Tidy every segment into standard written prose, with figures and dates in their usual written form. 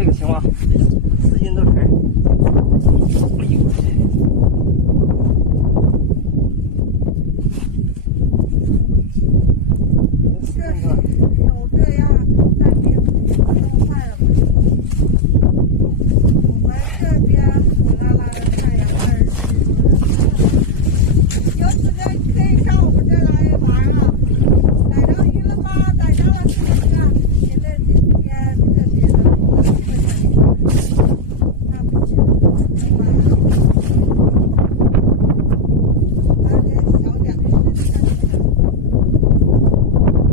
这个行吗？4斤多沉。哎呦！手这样在冰弄坏了。我们这边火辣辣的太阳，20有时间可以上我们这来玩啊！逮着鱼了吗？逮着了，是不是？现在今天特别的，那不行，咱连小点的事情都没有。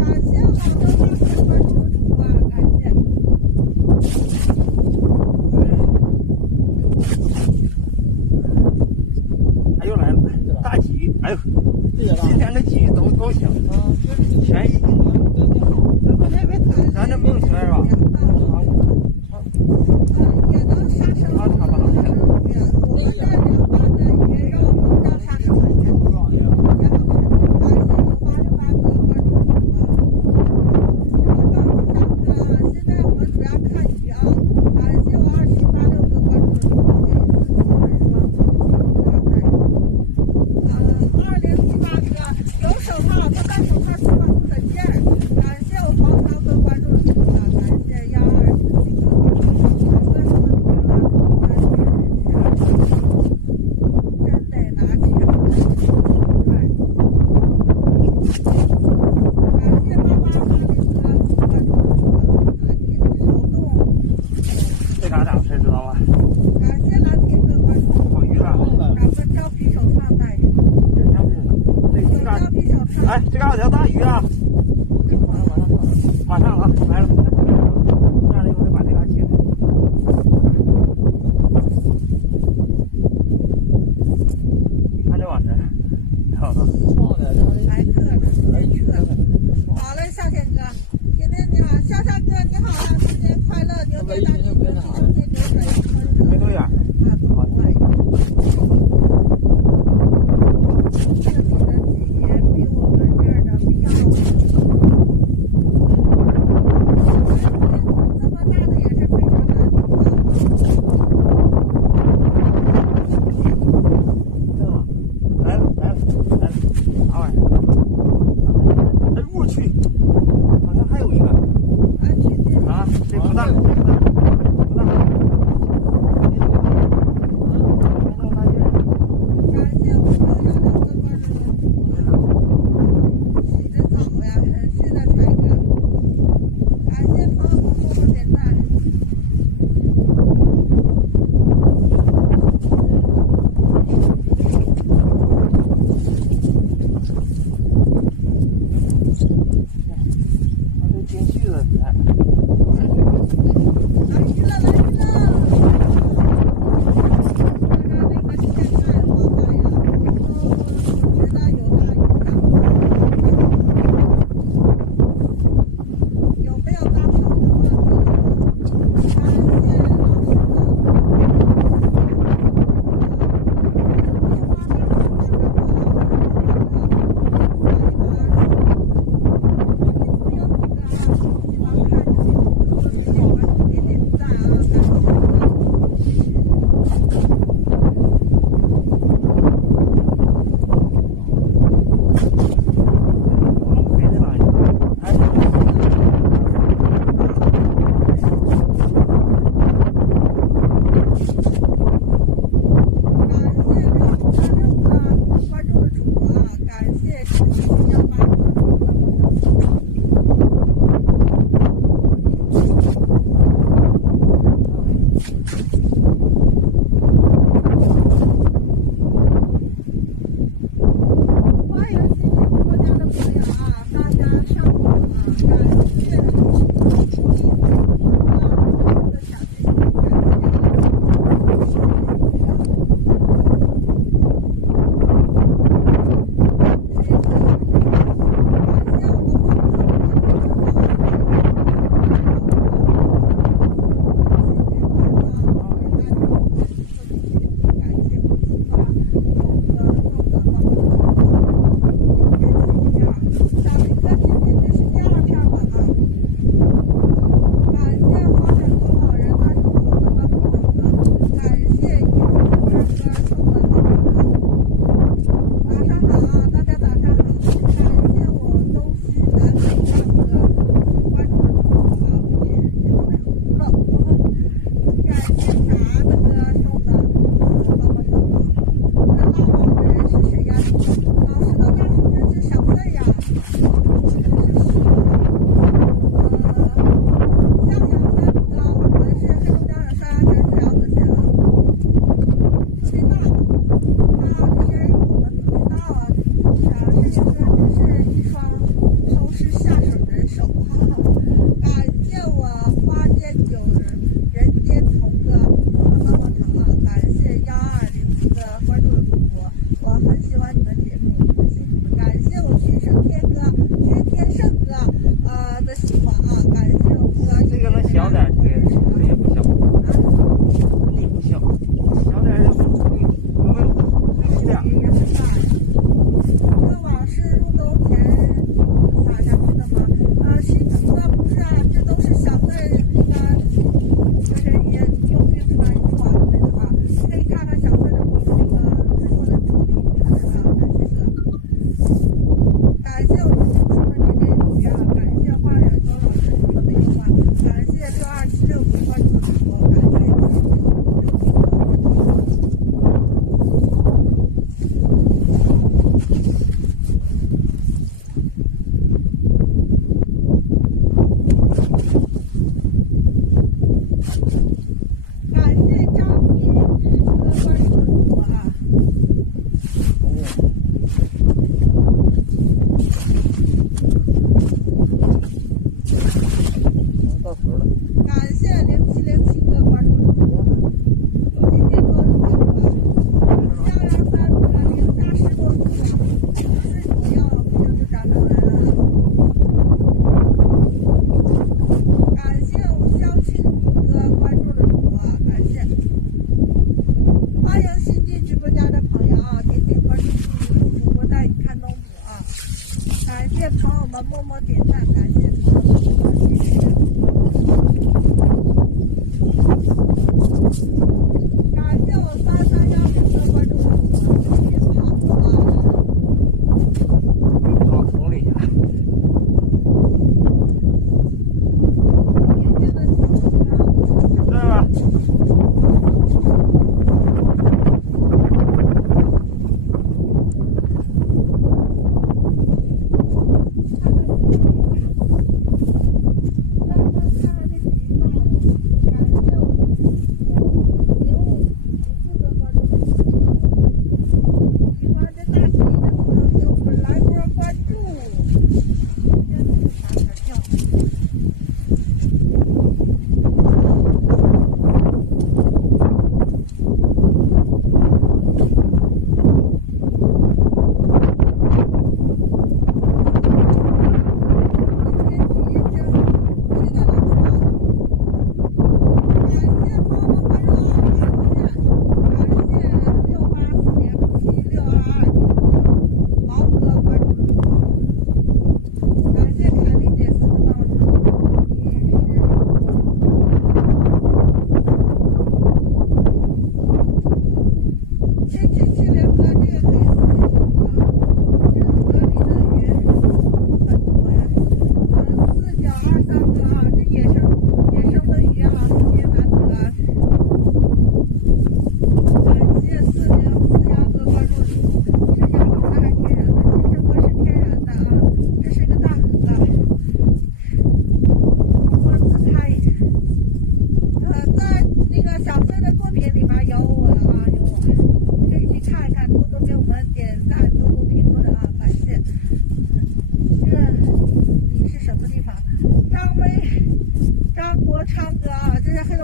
感谢老哥们的关注主啊，感谢。哎又来了，大鲫鱼，哎呦，今天的鲫鱼都行，全1斤。咱这没有全是吧？也能杀生。我们这凉拌的鱼肉能杀生，也好吃。感谢986大哥关注主啊。现在我们主要看鱼啊，感谢我2786哥关注主啊，给4斤2078哥有手套，他戴手套说话不得劲儿。感谢我黄条哥关注主啊，感谢124哥关注主啊，问这么多了，真得拿钱来快。感谢8880哥关注主啊，蓝铁手动。这嘎咋吃知道吗？感谢蓝铁哥关注主啊，烤鱼了，找个貂皮手套戴着。这嘎，哎，这嘎有条大鱼啊！马上了，来了，这样一会儿把这嘎起来。你看这网神，好吧？来客了，来客了。好嘞，笑天哥，今天你好，笑笑哥你好啊，新年快乐，牛年大吉，牛年牛水，没多远。好，这里的季节比我们这儿的漂亮。这么大的也是非常难得来了，啥玩意儿？哎，我去，好像还有一个。啊，这不大，这不大。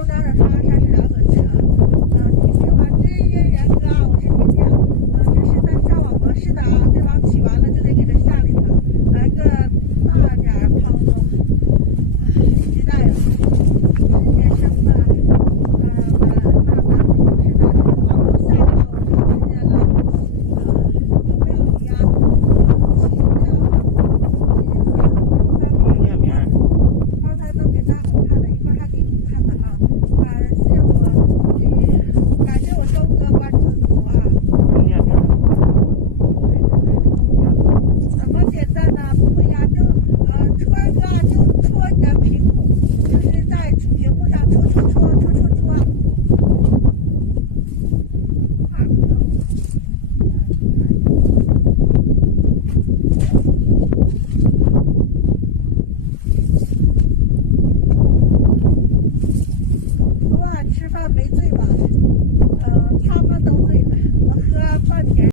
中长者长沙市辽河市啊。你给我这些人哥啊，我是婷婷。这是咱上网模式的啊，这网取完了就得给它下里头来个大点儿泡沫。鸡蛋呀，世界上的大板是的，往下头看见了，有没有鱼啊？刚才都给大伙看了，一会儿还给你看看啊！感谢我周哥关注的组啊！怎么点赞呢？